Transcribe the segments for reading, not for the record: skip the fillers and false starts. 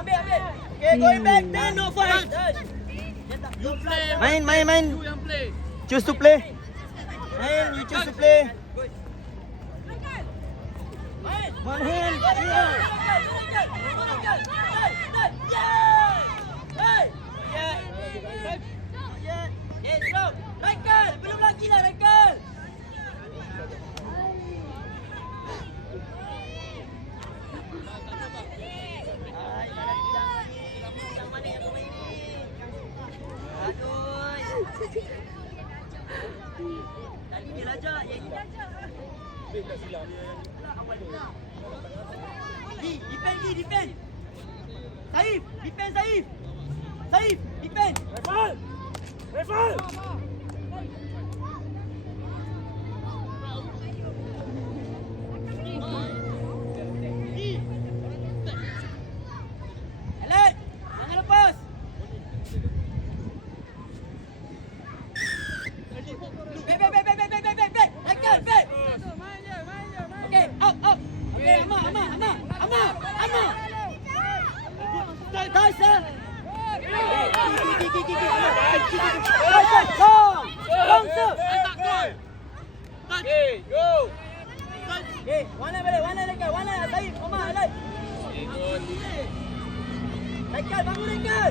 ambil. Okay, going back, then no fight. Main. Choose to play. You choose to play. One hand. Raikal, belum lagi lah Raikal. Tadi dia lajak, yang ini lajak. Defend. Saif, defend Saif. Saif, defend. Refal. Alert, jangan lepas. Back. Raikal, back. Okay, up. Okay, Amar. Tyson. Long serve. Okay, go. Okay, one line Raikal, one line Saif, Amar, alert. Raikal, bangun Raikal.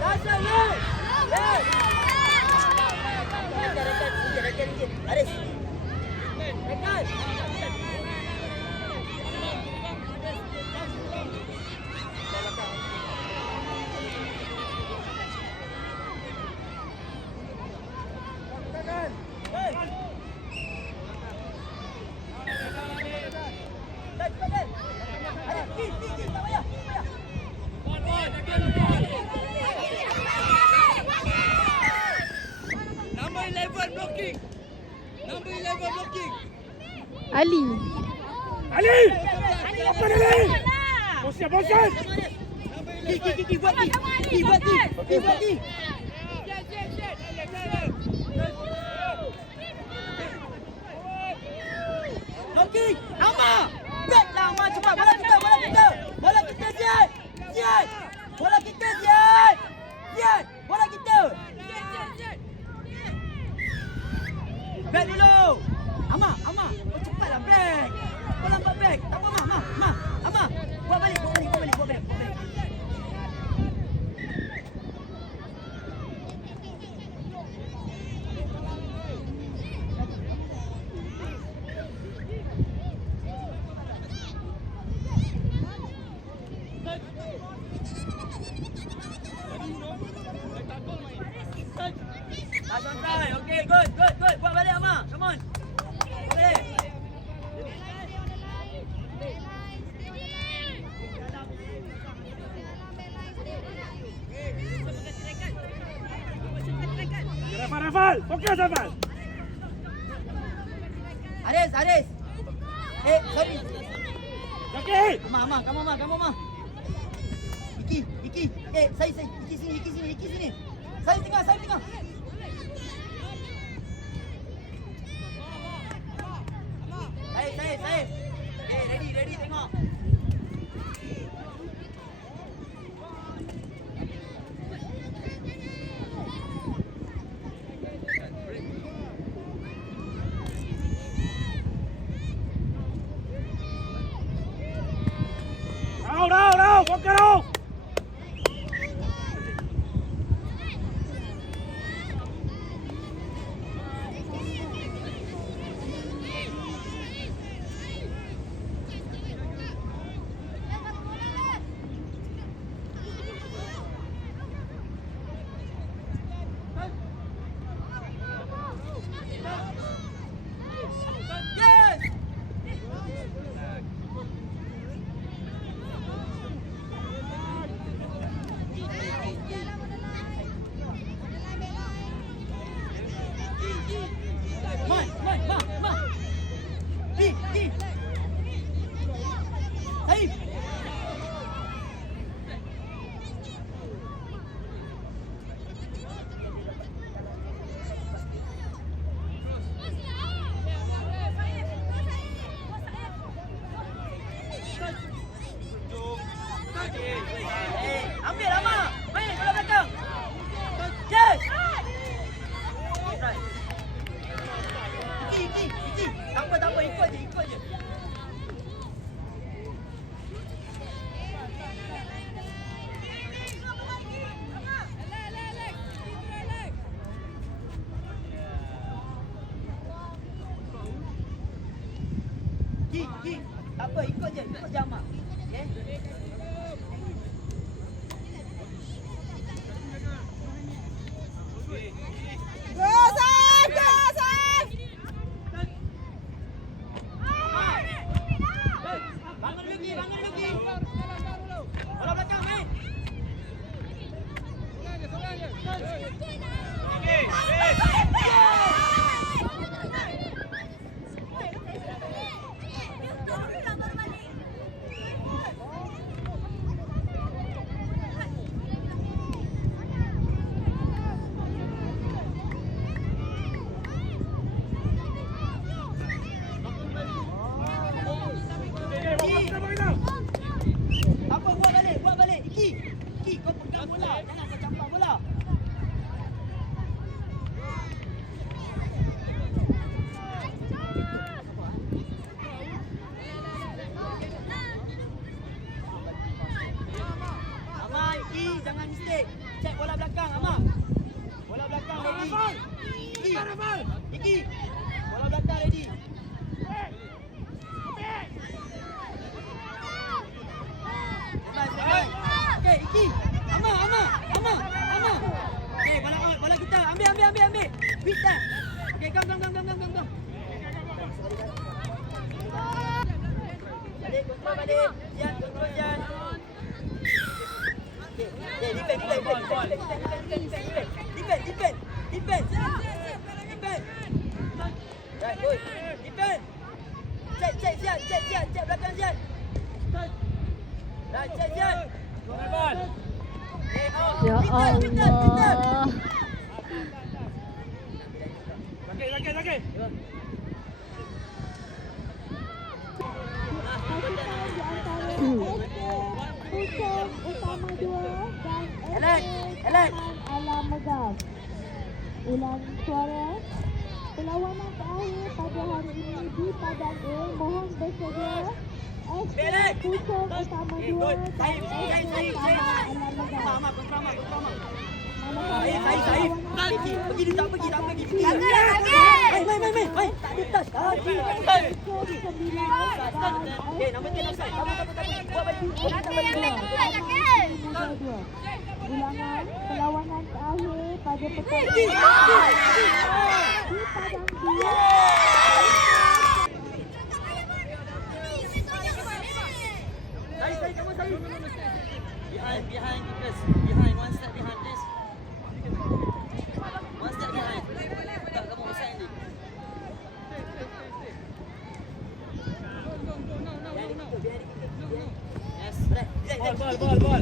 Tyson, yes. Raikal. Aris. Raikal. Number 11 blocking. Ali. Open Ali. Bosan. Ki buat ki. Blocking. Amar. Back lah Amar, cepat. Bola kita. Bola kita Ziad. Bola kita Ziad. Bola kita. Back dulu. Amar. Oh, cepatlah back. Kau lambat back. Tak apa Amar. Buat balik. Last one try. Okay, good. Buat balik Amar. Come on. Boleh. Rafal. Fokus Rafal. Aris. Sorry. Okay. Amar. Kamu Amar. Iki. Sai. Iki sini. Sai tengah. Sai. Ready tengok. Đâu, có cái đâu. ikut je. Ki. Tak apa, ikut je Amak. Okey. Bangun dulu Ki. Bola belakang main. Apa buat balik. Ki, kau pegang bola. Jangan kau campak bola. Amal, Ki, jangan mistake. Cek bola belakang, Amal. Bola belakang ready. Ki, bola belakang ready. Okey, Iki. Ama. Okey, bola kita. Ambil. Beat time. Okey, come. Balik, kontrol balik. Jangan kontrol Jan. Okey, defend. Defend. Right, good. Defend. Cek belakang Jan. Right, cek Jan. Ya Allah. Zakir. Utama 2 dan Alex. Alam Megah. Ulang suara. Perlawanan terakhir pada hari ini di Padang A. Mohon bersedia. Alex. Pusat Utama 2 dan Alam Megah. Amak, kontrol Amak. Saif. Pergi dia tak pergi. Main. Tak ada touch. Okey, nombor 10 offside. Kamu. Buat balik. Tak balik. Ulangan perlawanan terakhir pada petang Pergi. di Padang 2. Saif, kamu Saif. Behind, please. Behind, one step behind, please. One step behind. Tak, kamu offside ni. Yes. Ball.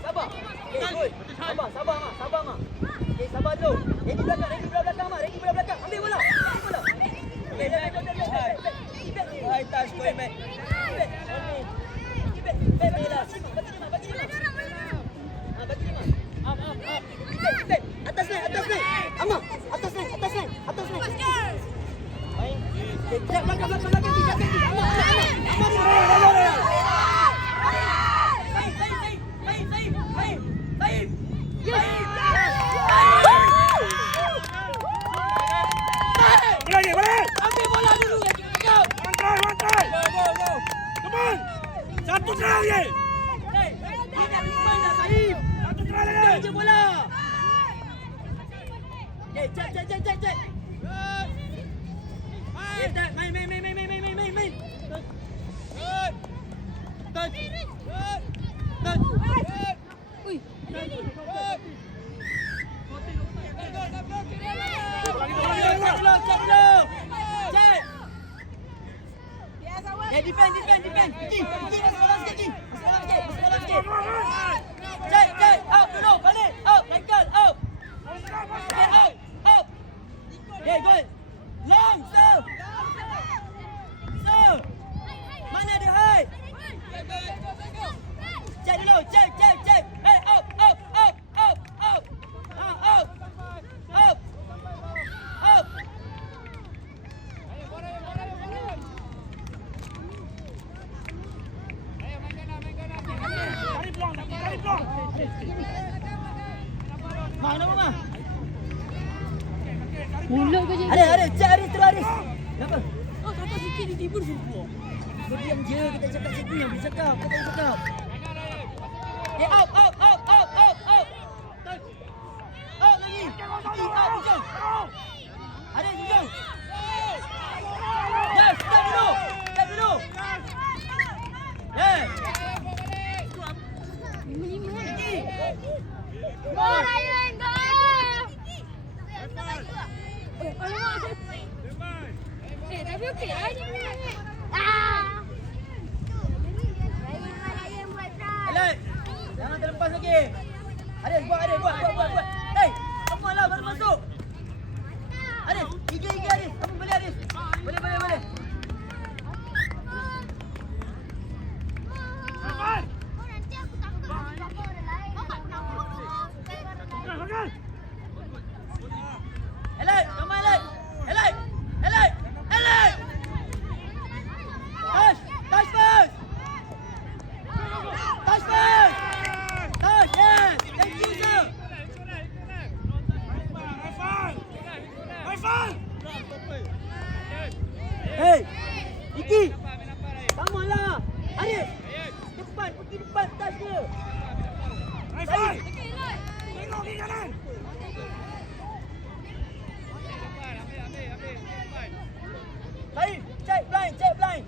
Sabar. Okey, good. Sabar, Mak. Okey, sabar dulu. Ready bola belakang, Mak. Ambil bola. Okey, High touch, going back. Bagi dia, Mak. Bagi dia, Mak. Up. Atas naik. Amak, atas naik. Main. Sekejap, belakang. Balik. Ambil bola dulu. One try. Go. Come on. Satu try lagi. Saif. Satu try lagi. Je bola. Okey, cek. Main. Touch. Cek dulu. Cek. Defend. Pergi masuk sikit. Cek. Out dulu. Balik. Out. Michael. Out. Okay, out. Okay, good. Long. Serve. Mana dia high? Cek dulu. Cek. Hey, out. Out. Mulut kau je. Aris, cek Aris terus Aris. Kenapa? Oh, tak sikit ni tiba semua. Kau diam je, kita cakap cikgu yang boleh cakap. Kau tak boleh cakap. Out. Out lagi. Out, hujung. Aris, hujung. Yes, step dulu. Yes. Go Ryan, go! Tapi okey lah ni. Elak. Jangan terlepas lagi. Aris, buat. Hey, come on lah, baru masuk. Aris, tiga Aris. Kamu boleh Aris. Boleh. Elak, come on Elak. Touch first. Touch, yes. Thank you, sir. Hey, Iki. Come on lah. Aris. Pergi depan, touch dia. Tengok ke kanan. Baik, check blind. Check line.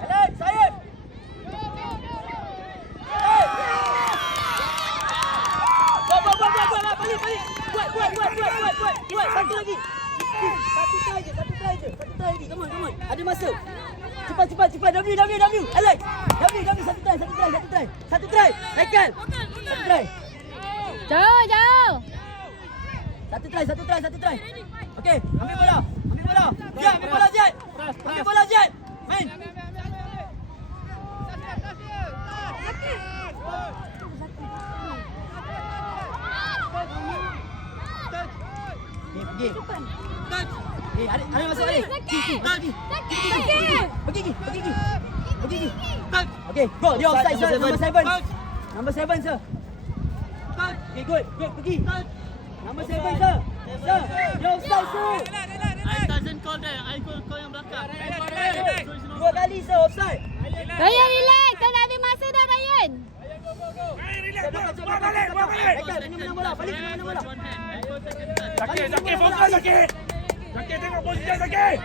Alex, Syed. Hey. Buat. Satu lagi. Satu try je. Come on. Ada masa. Cepat. W. Alex. W. Satu try. Haikal. Satu try. Jauh. Satu try. Okey, ambil bola. Ziyad, ambil bola Ziyad. Ambil bola Ziyad. Main. Pergi. Ada masuk Aris. Pergi. Okey, go. Dia offside sir. Number 7 sir. Okay, good. Pergi. Number 7 sir. Sir, dia offside sir. I doesn't call there. I call yang belakang. Dua kali sir offside. Ryan, relax. Kau dah habis masa dah, Ryan. Bawa balik. Haikal, kena menang bola. Balik kena menang bola. Zakir, fokus Zakir. Zakir tengok posisi Zakir.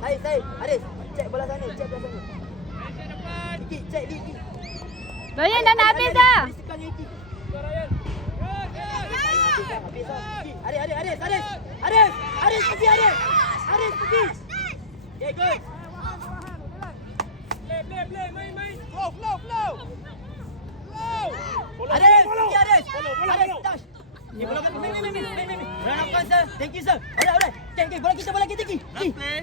Syed, Aris, cek bola sana. Iki, cek Iki. Ryan dah nak habis dah. Aris tekan Iki. Habis dah. Aris pergi. Okay, good. Play, main. Flow. Aris, Follow. touch. Okay, bola kan. Main. Run up kan, sir. Thank you, sir. Alright. Okay, bola kita Ki.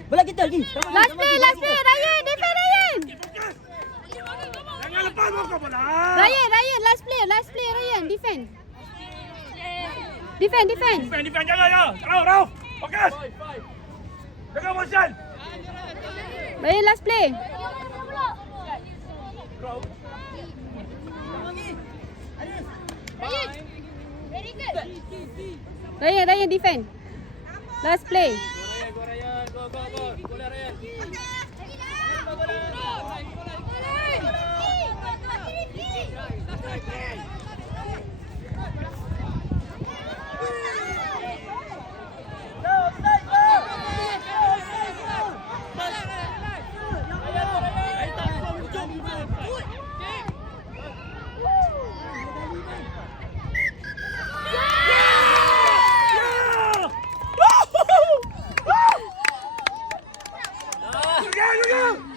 Bola kita Ki. Last play, Ryan. Defend Ryan. Jangan lepas muka bola. Ryan, last play, Ryan. Defend. Defend, jangan. Rauf. Fokus. Jaga motion. Ryan, last play. Ryan, defend. Last play. Go Ryan. Boleh Ryan. Go!